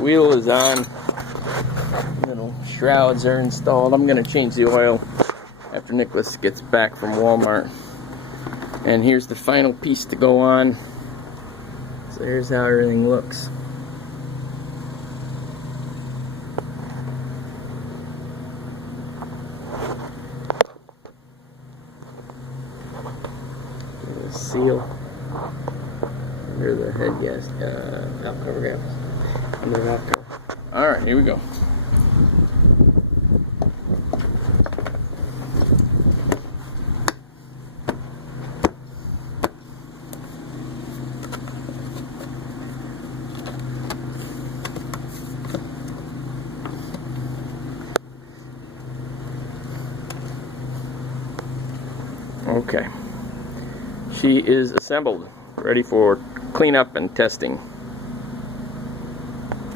Wheel is on. Little shrouds are installed. I'm going to change the oil after Nicholas gets back from Walmart. And here's the final piece to go on. So here's how everything looks. There's a seal under the head valve cover gaps. Under the valve cover. Alright, here we go. Okay, she is assembled, ready for cleanup and testing.